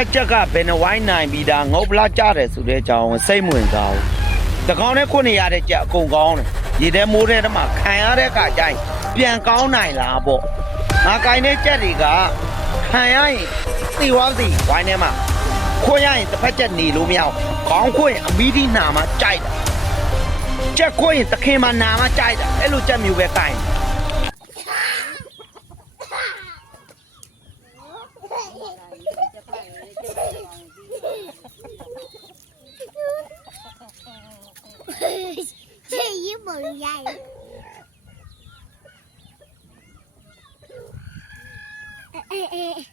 က်ချက်ကဘယ်နှဝိုင်းနိုင်ပြီးသားငုတ်ပလာကြတယ်ဆိုတဲ့အကြောင်းစိတ်ဝင်စားဘူးတကောင်းနဲ့ခုနေရတဲ့ကြက်အကုန်ကောင်းတယ်ရေထဲမိုးထဲမှာခံရတဲ့အခါကျရင်ပြန်ကောင်းနိုင်လားပေါ့ငါကိုင်းတဲ့ကြက်တွေကခံရရင်သိဝါစီဝိုင်းထဲမှာခွင့်ရရင်တစ်ဖက်ချက်နေလို့မရဘူးကောင်းခွင့်အမီးဒီနာမှာကြိုက်တာကြက်ခွင့်ရင်တခင်မှာနာမှာကြိုက်တာအဲ့လိုကြက်မျိုးပဲကိုင်း这一模一样。哎哎哎！